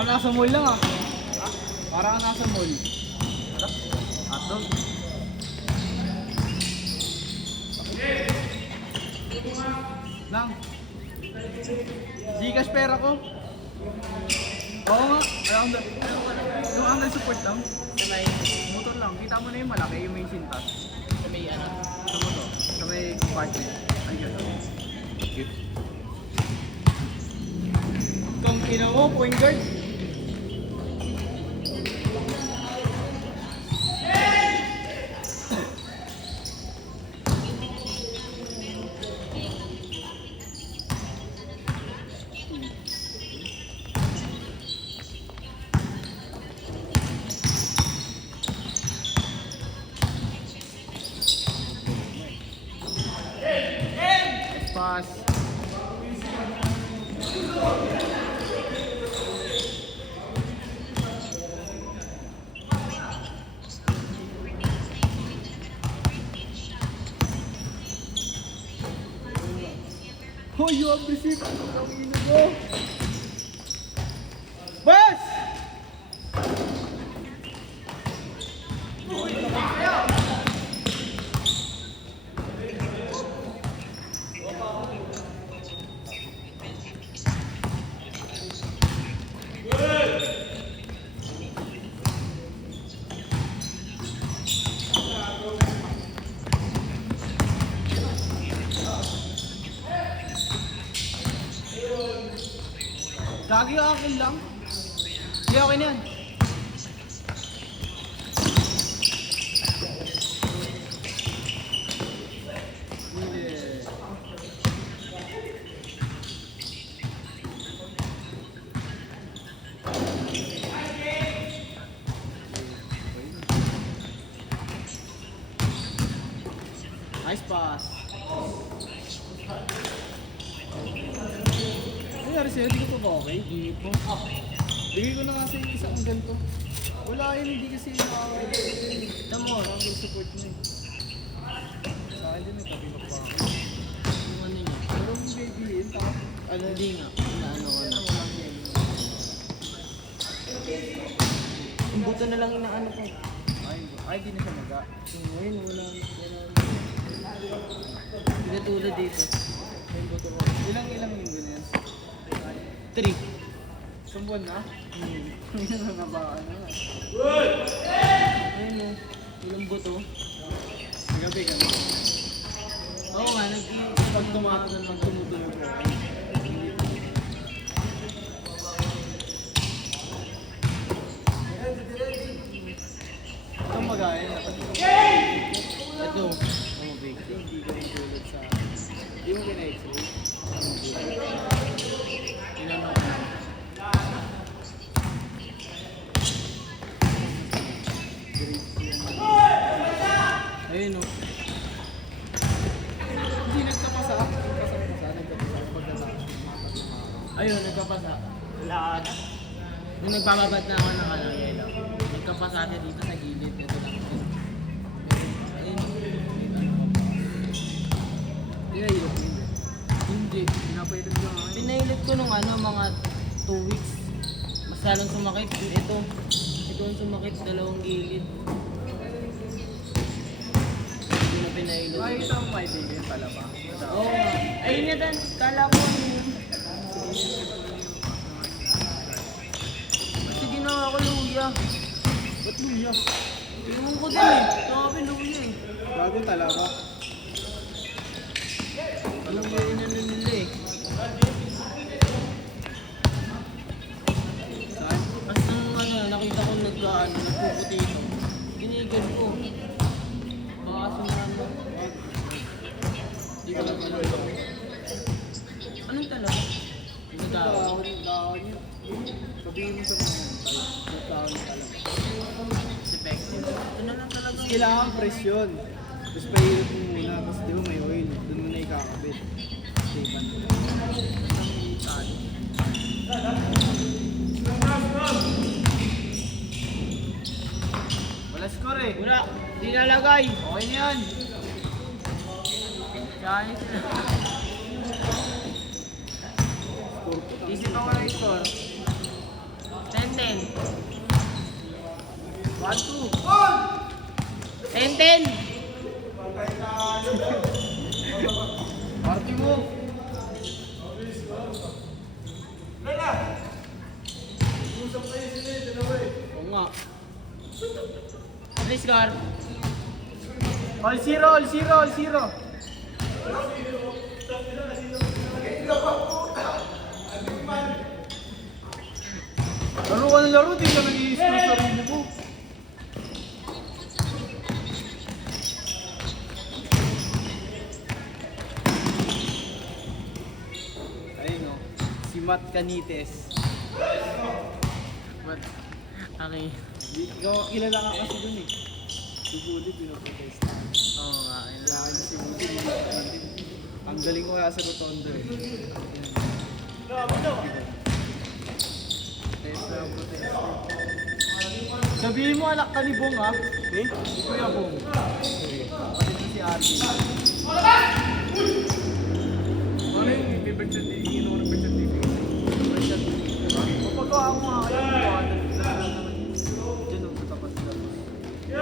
Parang nasa mall lang ah. Parang nasa mall. Hotdog. Nang. Gcash pera ko. Oo nga. Yung online support lang. Sa may, Motor lang. Kita mo na yung malaki, yung may sintas. sa may ano. Sa motor. Sa may compartment. Ayun. Kung ina mo, point guard. Pass. Oh, you have received ang ino mo. Bas! Gagi yung akin lang. Hindi, okay na yan. Nice pass. Nangyari sa'yo, hindi ko pa okay. Gigit mo. Bigay ko na nga sa'yo isang ganito. Wala yun, hindi kasi nakakagay. Tama mo, nakakagay support mo eh. Sa akin din, nagkabinok pa ako. Yung ano niya. Pero yung baby, yun, tama. Ano, hindi nga. Inaano ko na. Yung buto na lang inaano ko. Ay, di na siya maga. Ngayon, wala. Hindi tulad dito. Yung buto ko. Ilang linggo na yan? 3. Isang buwan na? Hindi na nga ba, ano nga. Ayun o. Ilang buto. Gabi ka na. Oo nga, Pag tumutuyo ko. Itong magayan na pati. Ito. Oh, big. Hindi ko rin tulad sa... Hindi mo kina-x-ray. Ilan ako na. Ayun o. Hindi nagkapasa. Pagkatapos. Ayun, nagkapasa. Lahat. Nung nagpapabad na ako ng ano, yelo. Nagkapasa siya dito sa gilid. Ito lang. Ayun. Pinahilot mo hindi. Hindi. Pinapahilot ko nga. Pinailot ko nung ano, mga 2 weeks. Mas lalong sumakit. Ito. Ito ang sumakit. Dalawang gilid. Hindi na pinailot. Makikita mo kaibigan pala ba? Oo nga. Ayun nga Dan. Kala ko ano yun. Kasi ginawa ko luya. Ba't luya? Tingnan ko din eh. Sabi luya eh. Bagong talaga. Alam mo yun ano nila eh. Saan? Tapos nung ano, nakita ko nagpuputi ito. Ginigan ko. Baka sumahan mo. Hindi ko lang ano. Anong talaga? Nagdawag. Dahon yun. Sabihin mo sa mga dahon talaga. Effective. Ito na lang talaga. Kailangan presyon. Tapos pahilot mo muna. Tapos di ba may oil. Doon mo na ikakabit. Saban. Wala score eh. Wala. Di nalagay. Okay na yan. Guys. Score po. Isip ako ng score. 10-9. 10. 1, 2. 10. Party mo! Oo nga. Please, Gar. All zero, all zero, all zero! Laro ka ng laro, di ka nag-i-stress sa sarili mo. Ayun o, si Matt Canites. Matt, Okay. ikaw kilala ka kasi dun eh. Si Buddy pinaprotest. Oo nga. Kailangan niya si Buddy. Ang galing ko kaya sa Rotondo eh. Test na protest. Sabihin mo anak ka ni Bong ha? Eh? Si Kuya Bong. Kasi ito si Arby. Ano yung birth certificate? Yun ako ng birth certificate. Birth certificate. Kapagawa ko nga kayo. Diyan o, sa tapat sila. Sa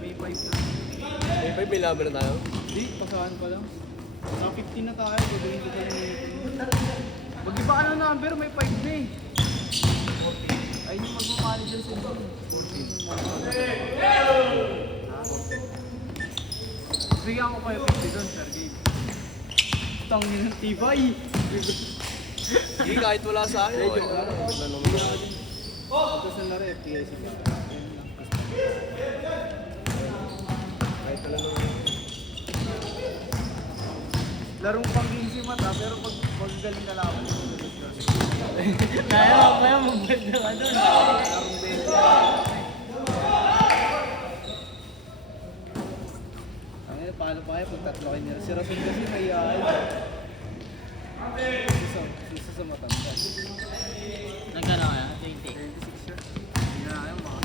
May 5 na. May 5 may laban na tayo? Hindi, pasahan pa lang. Sa 15 na tayo, gagawin ko tayo ng mag-iba ka ng number, may 5 na eh. Ay, yung mag-manager sa inyo. 14. Bigyan ko kayo 50 doon, sir game. Tangin ng tibay. Hindi, kahit wala sa akin. Okay. Wala naman. Tapos na laro, FPS. Kahit wala naman. Larong pang-game si Mata, pero pag galing ka lang. Kaya mamaya mag-bed na ka doon. Larong 20. Paano pa kaya pag tatlo kayo nila? Si Rason kasi may isa sa matanda. Nagkano kaya? 20. 26 siya. Hindi na ayaw mga.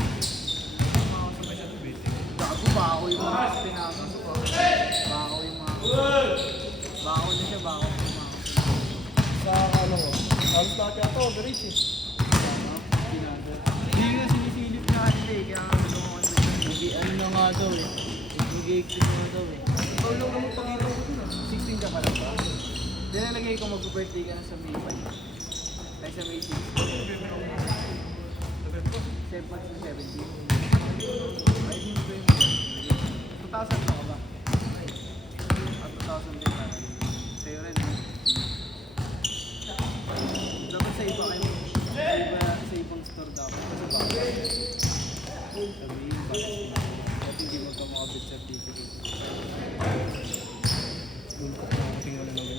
Gago ba ako yung mga pinapasok ko? Bako yung mga. Bako na siya, bako yung mga. Sa ano, halos lahat yata, overreach eh. Hindi nga sinisilip na nila eh, kaya nga gusto ko Hindi, ano na nga daw eh. Mag-exit na daw eh. ikaw lang naman pakita ko dun ah. 16 ka pa lang ba? Dinalagay ko mag-birthday ka na sa May 5. Ay sa May 6. 7 months to 17. Ay, hindi ko yung 2,000 ka ba? Ah, 2,000 din ka. Sa'yo rin eh. Dapat sa iba kayo. Sa ibang store dapat. Kasi baka. Sabihin ba? At hindi mo ka makabit certificate. Tingnan na naman.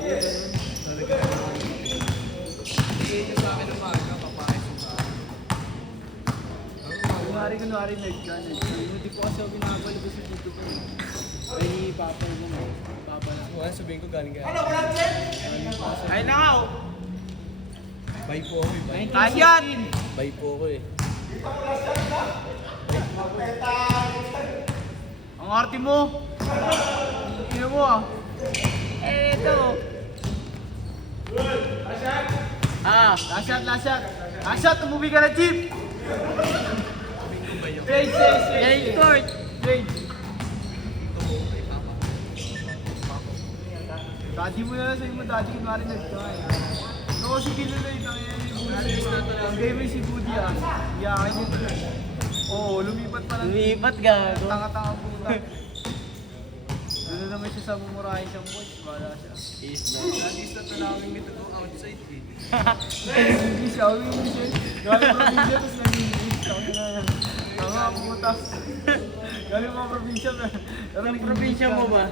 Eh, ganun. Talaga naman. Bigay niyo sa akin ng maaga, papayos ko sa akin. Kunwari nerd ka. Hindi po kasi ako binabalik ko sa dito ko eh. Ay, papa mo mo. Papa na. Kung ano sabihin ko galing ka. Ay, now! Buy po ako eh. Buy. Ayan! Buy po ako eh. Ang arte mo! Ino mo ah! Eh, ito! Last shot! Last shot! Umuwi ka na, Chip! Trade! Court! Daddy mo na lang sa'yo mo, daddy. Kunwari nagkain. Ako si kilala yun. Ang game si Buddy ah. Iyakin yun. Oo, lumipat pa lang. Lumipat gago. Tanga-tanga puta. Doon na naman siya sa mumurahin siyang boys. Bala siya. Is na. Lagis na talawin nito ko outside eh. English siya, English eh. Galing probinsya, tapos nag-English. Tanga, putas. Galing mga probinsya. Anong probinsya mo ba?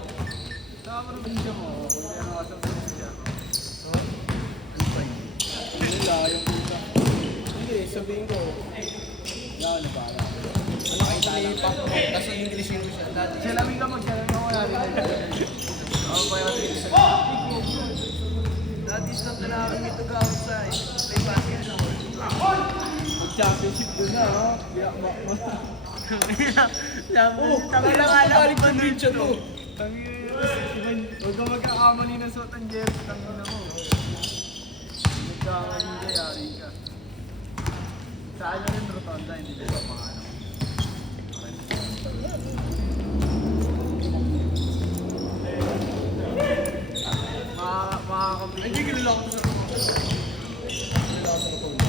Sa probinsya mo, kung kaya naman sa probinsya. Ano ba yun? Wala, yung puta. Hindi, sabihin ko. Wala, ano ba? Ano kayo tayo pa? Kasi English siya dati. Salamin ka, magsalang ako natin. Ako ba yung Dati sa talawin nito ka outside. May basket na ako. mag-championship doon na, ha? Biyak Tama na nga lang. Balik probinsya to. Huwag ka magkakamali ng suot ang jersey, tangin na mo. Nagkakamali ka, yari ka. Sa ano rin rotonda, hindi din pa mga ano. Makakakampi. Hindi, kilala ko sa kilala ko sa rotonda.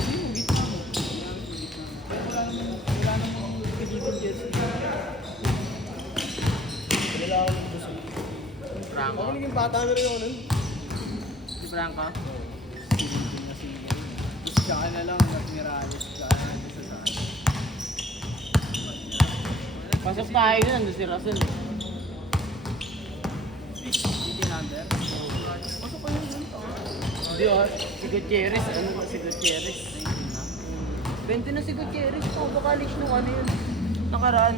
Wala namang pilitin jersey. Kilala ko ng gusto. Franco? Ako naging bata na rin ako nun. Si Franco? Tsaka na lang, Mirales, tsaka na lang sa saan. Pasok tayo nun, doon si Russell. City number? Pasok ko yun dun. Hindi oh, si Gutierrez. Ano ba si Gutierrez? 20 na si Gutierrez. Oh, baka college nung ano yun. Nakaraan.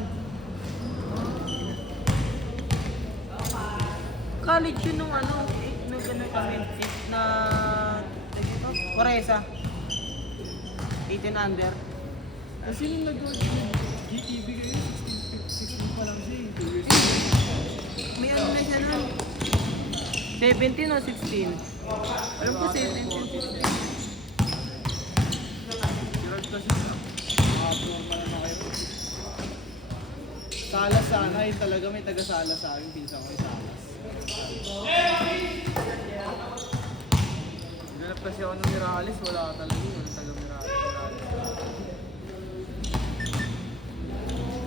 College yun nung ano, 8 na gano'n kami. 8 na... Coreza. 18 under. Kasi nung nag-GTV kayo, 16 pa lang siya. 2 years May ano na siya nun. 17 o 16? Alam ko 17. Gerald kasi abnormal na kayo. Salas sana, yun talaga may taga-salas sa akin, pinsan ko yung salas. Ganap kasi ako ng Mirales, wala talaga yung taga-Mirales.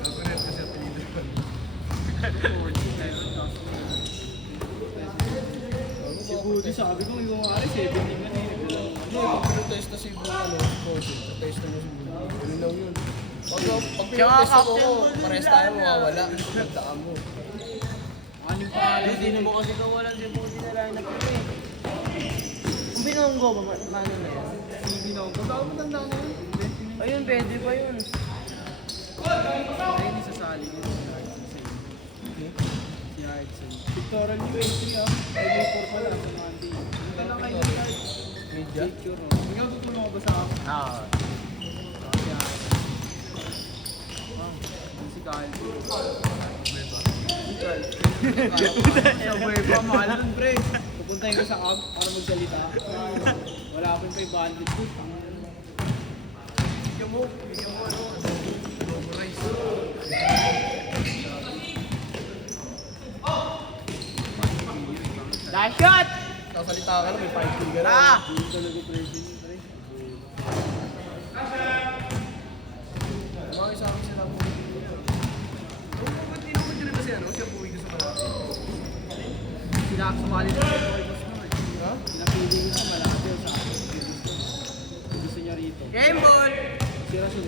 Ako rin kasi apelido ko. Si Budi, sabi ko yung mga 17 ka na yun. Hindi, pag test na si Bull, ano, project, test na mo si Bull. Ganun lang yun. Pag pinag-test mo ko, pares tayo mawawala. Nagdaan mo. Anong pangalan? Hindi mo kasi kawalan si Budi na lang nagpili. Kung binonggo ba, mano na yan? Hindi na ako. Bago matanda na yun. Ayun, pwede pa yun. Ayun, isasali ko si Hardson. Si Hardson. Pictorial new entry ah. Ay, may 4 pala sa Monday. Hindi lang kayo yung Media? picture oh. Ikaw tutulong ko ba sa ako? Oo. Si Hardson. Si Kyle. Si Kyle. Sa Bueva, mahal nun pre. Pupuntahin ko sa camp para magsalita. Wala pa yung 500 ko. Bigyan mo, ano, logo rice. Dash shot! Kasalita ka lang, may 5K ka lang. Ah! Hindi talaga present pre. Mga isa kami sila mo. Ba't di naman din ba si ano? Siya puwi ko sa Malate. Sila sumali sa Boys North. Ha? Pinapili ko sa Malate sa akin. Gusto niya rito. Game ball! Si Rasul